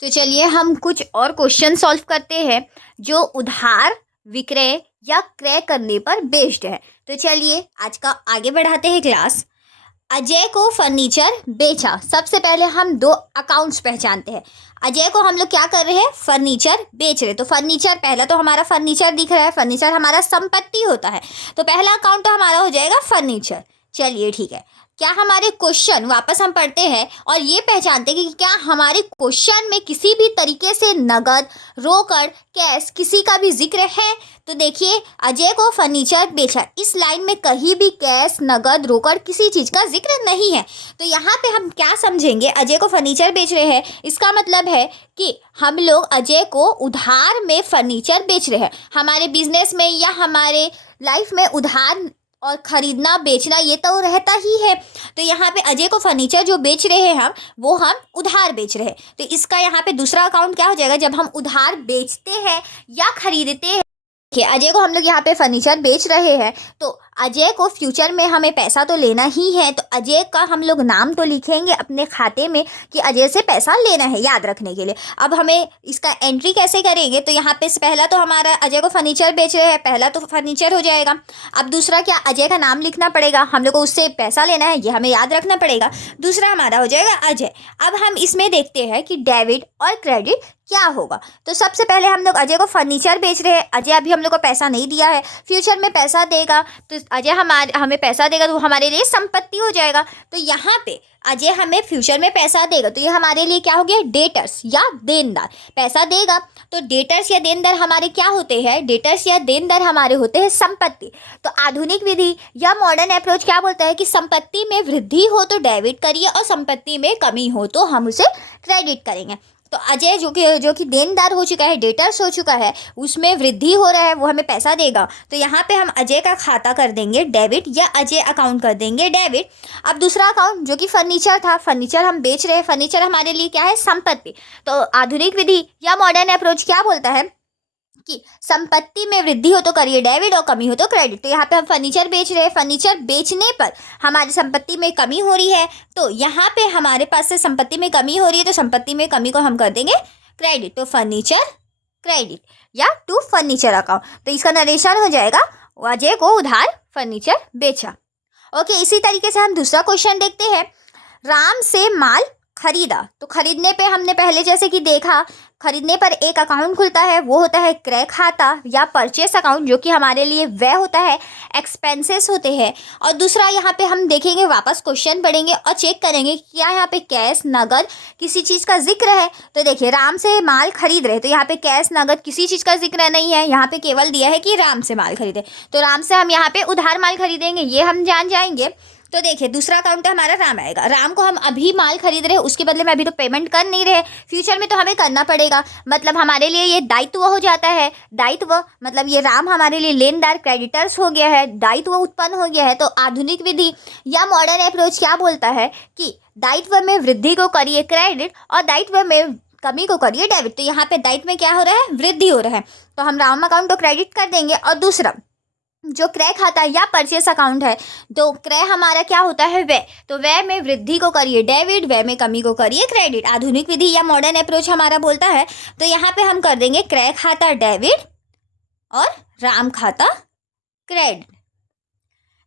तो चलिए हम कुछ और क्वेश्चन सॉल्व करते हैं जो उधार, विक्रय या क्रय करने पर बेस्ड है। तो चलिए आज का आगे बढ़ाते हैं क्लास। अजय को फर्नीचर बेचा। सबसे पहले हम दो अकाउंट्स पहचानते हैं। अजय को हम लोग क्या कर रहे हैं, फर्नीचर बेच रहे हैं। तो फर्नीचर, पहला तो हमारा फर्नीचर दिख रहा है, फर्नीचर हमारा संपत्ति होता है, तो पहला अकाउंट तो हमारा हो जाएगा फर्नीचर। चलिए ठीक है, क्या हमारे क्वेश्चन वापस हम पढ़ते हैं और ये पहचानते हैं कि क्या हमारे क्वेश्चन में किसी भी तरीके से नगद, रोकड़, कैश किसी का भी जिक्र है। तो देखिए, अजय को फर्नीचर बेचा, इस लाइन में कहीं भी कैश, नगद, रोकड़ किसी चीज़ का जिक्र नहीं है। तो यहाँ पे हम क्या समझेंगे, अजय को फर्नीचर बेच रहे हैं, इसका मतलब है कि हम लोग अजय को उधार में फर्नीचर बेच रहे हैं। हमारे बिजनेस में या हमारे लाइफ में उधार और खरीदना बेचना ये तो रहता ही है। तो यहाँ पे अजय को फर्नीचर जो बेच रहे हैं हम, वो हम उधार बेच रहे हैं। तो इसका यहाँ पे दूसरा अकाउंट क्या हो जाएगा, जब हम उधार बेचते हैं या खरीदते हैं। देखिए, अजय को हम लोग यहाँ पे फर्नीचर बेच रहे हैं, तो अजय को फ्यूचर में हमें पैसा तो लेना ही है। तो अजय का हम लोग नाम तो लिखेंगे अपने खाते में कि अजय से पैसा लेना है, याद रखने के लिए। अब हमें इसका एंट्री कैसे करेंगे, तो यहाँ पे पहला तो हमारा अजय को फर्नीचर बेच रहे हैं, पहला तो फर्नीचर हो जाएगा। अब दूसरा क्या, अजय का नाम लिखना पड़ेगा, हम लोग को उससे पैसा लेना है, ये हमें याद रखना पड़ेगा। दूसरा हमारा हो जाएगा अजय। अब हम इसमें देखते हैं कि डेबिट और क्रेडिट क्या होगा। तो सबसे पहले हम लोग अजय को फर्नीचर बेच रहे हैं, अजय अभी हम लोग को पैसा नहीं दिया है, फ्यूचर में पैसा देगा। तो अजय हमें पैसा देगा, तो हमारे लिए संपत्ति हो जाएगा। तो यहाँ पे अजय हमें फ्यूचर में पैसा देगा, तो ये हमारे लिए क्या हो गया, डेटर्स या देनदार। पैसा देगा तो डेटर्स या देनदार हमारे क्या होते हैं, डेटर्स या देनदार हमारे होते हैं संपत्ति। तो आधुनिक विधि या मॉडर्न अप्रोच क्या बोलता है कि संपत्ति में वृद्धि हो तो डेबिट करिए और संपत्ति में कमी हो तो हम उसे क्रेडिट करेंगे। तो अजय जो कि देनदार हो चुका है, डेटर्स हो चुका है, उसमें वृद्धि हो रहा है, वो हमें पैसा देगा। तो यहाँ पे हम अजय का खाता कर देंगे डेबिट या अजय अकाउंट कर देंगे डेबिट। अब दूसरा अकाउंट जो कि फर्नीचर था, फर्नीचर हम बेच रहे हैं, फर्नीचर हमारे लिए क्या है, संपत्ति। तो आधुनिक विधि या मॉडर्न अप्रोच क्या बोलता है कि संपत्ति में वृद्धि हो तो करिए डेबिट और कमी हो तो क्रेडिट। तो यहाँ पे हम फर्नीचर बेच रहे हैं, फर्नीचर बेचने पर हमारी संपत्ति में कमी हो रही है, तो यहाँ पे हमारे पास से संपत्ति में कमी हो रही है, तो संपत्ति में कमी को हम कर देंगे क्रेडिट। तो फर्नीचर क्रेडिट या टू फर्नीचर अकाउंट। तो इसका नरेशन हो जाएगा, अजय को उधार फर्नीचर बेचा। ओके, इसी तरीके से हम दूसरा क्वेश्चन देखते हैं। राम से माल खरीदा। तो खरीदने पे हमने पहले जैसे कि देखा, खरीदने पर एक अकाउंट खुलता है, वो होता है क्रय खाता या परचेस अकाउंट, जो कि हमारे लिए व्यय होता है, एक्सपेंसेस होते हैं। और दूसरा यहाँ पे हम देखेंगे, वापस क्वेश्चन पढ़ेंगे और चेक करेंगे कि क्या यहाँ पे कैश, नगद किसी चीज़ का जिक्र है। तो देखिए, राम से माल खरीद रहे, तो यहाँ पे कैश, नगद किसी चीज़ का जिक्र नहीं है, यहाँ पे केवल दिया है कि राम से माल खरीदे। तो राम से हम यहाँ पे उधार माल खरीदेंगे, ये हम जान जाएंगे। तो देखिए, दूसरा अकाउंट हमारा राम आएगा। राम को हम अभी माल खरीद रहे हैं, उसके बदले में अभी तो पेमेंट कर नहीं रहे, फ्यूचर में तो हमें करना पड़ेगा, मतलब हमारे लिए ये दायित्व हो जाता है। दायित्व मतलब ये राम हमारे लिए लेनदार, क्रेडिटर्स हो गया है, दायित्व उत्पन्न हो गया है। तो आधुनिक विधि या मॉडर्न अप्रोच क्या बोलता है कि दायित्व में वृद्धि को करिए क्रेडिट और दायित्व में कमी को करिए डेबिट। तो यहाँ पे दायित्व में क्या हो रहा है, वृद्धि हो रहा है, तो हम राम अकाउंट को क्रेडिट कर देंगे। और दूसरा जो क्रय खाता या परचेस अकाउंट है, तो क्रय हमारा क्या होता है, व्यय। तो व्यय में वृद्धि को करिए डेबिट, व्यय में कमी को करिए क्रेडिट। आधुनिक विधि या मॉडर्न अप्रोच हमारा बोलता है, तो यहाँ पे हम कर देंगे क्रय खाता डेबिट और राम खाता क्रेडिट।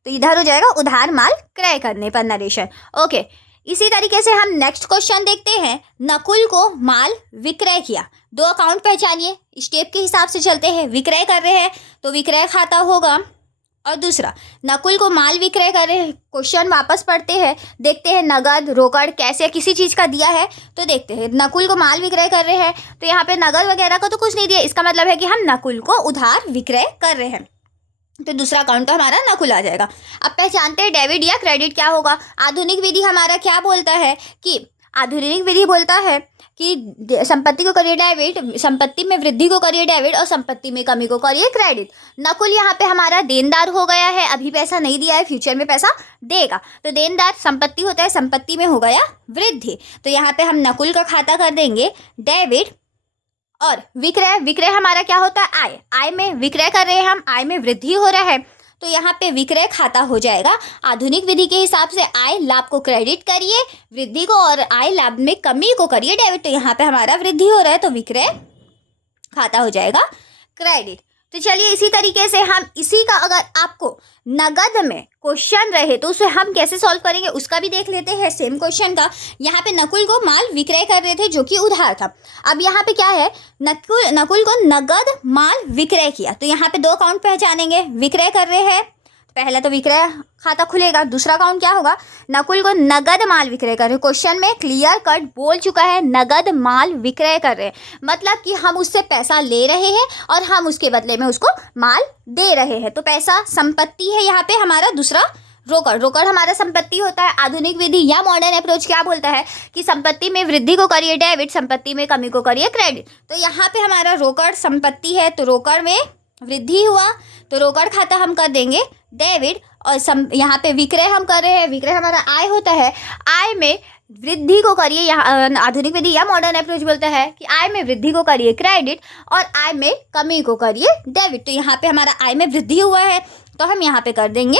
तो इधर हो जाएगा उधार माल क्रय करने पर नरेशन। ओके, इसी तरीके से हम नेक्स्ट क्वेश्चन देखते हैं। नकुल को माल विक्रय किया। दो अकाउंट पहचानिए, स्टेप के हिसाब से चलते हैं। विक्रय कर रहे हैं तो विक्रय खाता होगा, और दूसरा नकुल को माल विक्रय कर रहे हैं। क्वेश्चन वापस पढ़ते हैं, देखते हैं नगद, रोकड़, कैसे किसी चीज़ का दिया है। तो देखते हैं, नकुल को माल विक्रय कर रहे हैं, तो यहाँ पे नगद वगैरह का तो कुछ नहीं दिया, इसका मतलब है कि हम नकुल को उधार विक्रय कर रहे हैं। तो दूसरा अकाउंट तो हमारा नकुल आ जाएगा। अब पहचानते हैं डेबिट या क्रेडिट क्या होगा। आधुनिक विधि हमारा क्या बोलता है कि आधुनिक विधि बोलता है कि संपत्ति को करिए डेबिट, संपत्ति में वृद्धि को करिए डेबिट और संपत्ति में कमी को करिए क्रेडिट। नकुल यहाँ पे हमारा देनदार हो गया है, अभी पैसा नहीं दिया है, फ्यूचर में पैसा देगा। तो देनदार संपत्ति होता है, संपत्ति में हो गया वृद्धि, तो यहाँ पे हम नकुल का खाता कर देंगे डेबिट। और विक्रय, विक्रय हमारा क्या होता है, आय। आय में विक्रय कर रहे हैं हम, आय में वृद्धि हो रहा है, तो यहाँ पे विक्रय खाता हो जाएगा। आधुनिक विधि के हिसाब से आय लाभ को क्रेडिट करिए, वृद्धि को और आय लाभ में कमी को करिए डेबिट। तो यहाँ पे हमारा वृद्धि हो रहा है तो विक्रय खाता हो जाएगा क्रेडिट। तो चलिए इसी तरीके से हम इसी का अगर आपको नगद में क्वेश्चन रहे तो उसे हम कैसे सॉल्व करेंगे उसका भी देख लेते हैं। सेम क्वेश्चन का यहाँ पे नकुल को माल विक्रय कर रहे थे जो कि उधार था। अब यहाँ पे क्या है, नकुल को नगद माल विक्रय किया, तो यहाँ पे दो अकाउंट पहचानेंगे। विक्रय कर रहे हैं, पहला तो विक्रय खाता खुलेगा, दूसरा अकाउंट क्या होगा, नकुल को नगद माल विक्रय कर रहे हैं। क्वेश्चन में क्लियर कट बोल चुका है नगद माल विक्रय कर रहे हैं, मतलब कि हम उससे पैसा ले रहे हैं और हम उसके बदले में उसको माल दे रहे हैं। तो पैसा संपत्ति है यहाँ पे हमारा। दूसरा रोकड़ हमारा संपत्ति होता है। आधुनिक विधि या मॉडर्न अप्रोच क्या बोलता है कि संपत्ति में वृद्धि को करिए डेबिट, संपत्ति में कमी को करिए क्रेडिट। तो यहाँ पे हमारा रोकड़ संपत्ति है तो रोकड़ में वृद्धि हुआ तो रोकड़ खाता हम कर देंगे डेबिट, और यहाँ पे विक्रय हम कर रहे हैं, विक्रय हमारा आय होता है। आय में वृद्धि को करिए, यहाँ आधुनिक विधि या मॉडर्न अप्रोच बोलता है कि आय में वृद्धि को करिए क्रेडिट और आय में कमी को करिए डेबिट। तो यहाँ पे हमारा आय में वृद्धि हुआ है तो हम यहाँ पे कर देंगे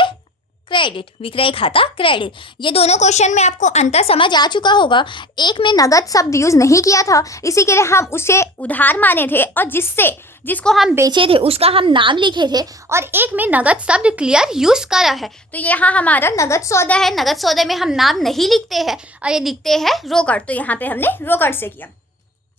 क्रेडिट, विक्रय खाता क्रेडिट। ये दोनों क्वेश्चन में आपको अंतर समझ आ चुका होगा। एक में नगद शब्द यूज नहीं किया था, इसी के लिए हम उसे उधार माने थे और जिसको हम बेचे थे उसका हम नाम लिखे थे, और एक में नगद शब्द क्लियर यूज करा है। तो यहाँ हमारा नगद सौदा है, नगद सौदे में हम नाम नहीं लिखते हैं और ये लिखते हैं रोकड़, तो यहाँ पे हमने रोकड़ से किया।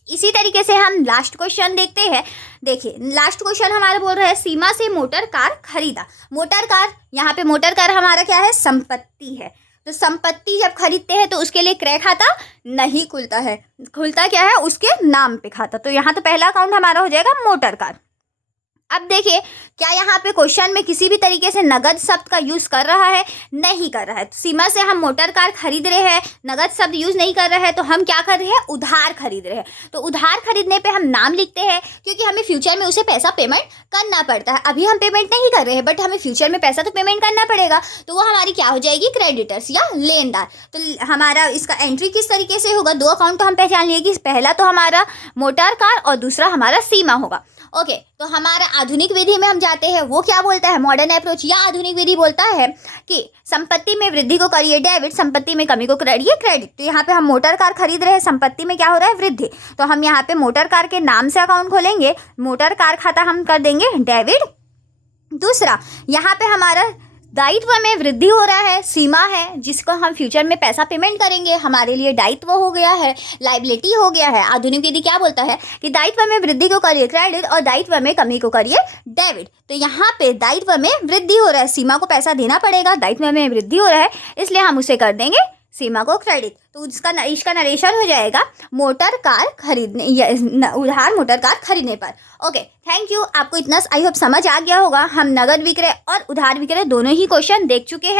इसी तरीके से हम लास्ट क्वेश्चन देखते हैं। देखिए लास्ट क्वेश्चन हमारा बोल रहा है सीमा से मोटर कार खरीदा। मोटर कार, यहाँ पे मोटर कार हमारा क्या है, संपत्ति है। तो संपत्ति जब खरीदते हैं तो उसके लिए क्रय खाता नहीं खुलता है, खुलता क्या है, उसके नाम पे खाता। तो यहाँ तो पहला अकाउंट हमारा हो जाएगा मोटर कार। अब देखिए क्या यहाँ पे क्वेश्चन में किसी भी तरीके से नगद शब्द का यूज कर रहा है, नहीं कर रहा है। तो सीमा से हम मोटर कार खरीद रहे हैं, नगद शब्द यूज नहीं कर रहे हैं, तो हम क्या कर रहे हैं, उधार खरीद रहे हैं। तो उधार खरीदने पे हम नाम लिखते हैं क्योंकि हमें फ्यूचर में उसे पैसा पेमेंट करना पड़ता है। अभी हम पेमेंट नहीं कर रहे हैं बट हमें फ्यूचर में पैसा तो पेमेंट करना पड़ेगा, तो वो हमारी क्या हो जाएगी, क्रेडिटर्स या लेनदार। तो हमारा इसका एंट्री किस तरीके से होगा, दो अकाउंट तो हम पहचान लिए कि पहला तो हमारा मोटर कार और दूसरा हमारा सीमा होगा। ओके तो हमारा आधुनिक विधि में हम जाते हैं, वो क्या बोलता है, मॉडर्न अप्रोच या आधुनिक विधि बोलता है कि संपत्ति में वृद्धि को करिए डेबिट, संपत्ति में कमी को करिए क्रेडिट। तो यहाँ पे हम मोटर कार खरीद रहे हैं, संपत्ति में क्या हो रहा है, वृद्धि, तो हम यहाँ पे मोटर कार के नाम से अकाउंट खोलेंगे, मोटर कार खाता हम कर देंगे डेबिट। दूसरा यहाँ पे हमारा दायित्व में वृद्धि हो रहा है, सीमा है जिसको हम फ्यूचर में पैसा पेमेंट करेंगे, हमारे लिए दायित्व हो गया है, लाइबिलिटी हो गया है। आधुनिक विधि क्या बोलता है कि दायित्व में वृद्धि को करिए क्रेडिट और दायित्व में कमी को करिए डेबिट। तो यहाँ पे दायित्व में वृद्धि हो रहा है, सीमा को पैसा देना पड़ेगा, दायित्व में वृद्धि हो रहा है इसलिए हम उसे कर देंगे सीमा को क्रेडिट। तो इसका नरेशन हो जाएगा मोटर कार खरीदने या उधार मोटर कार खरीदने पर। ओके थैंक यू, आपको इतना आई होप समझ आ गया होगा। हम नगद विक्रय और उधार विक्रय दोनों ही क्वेश्चन देख चुके हैं।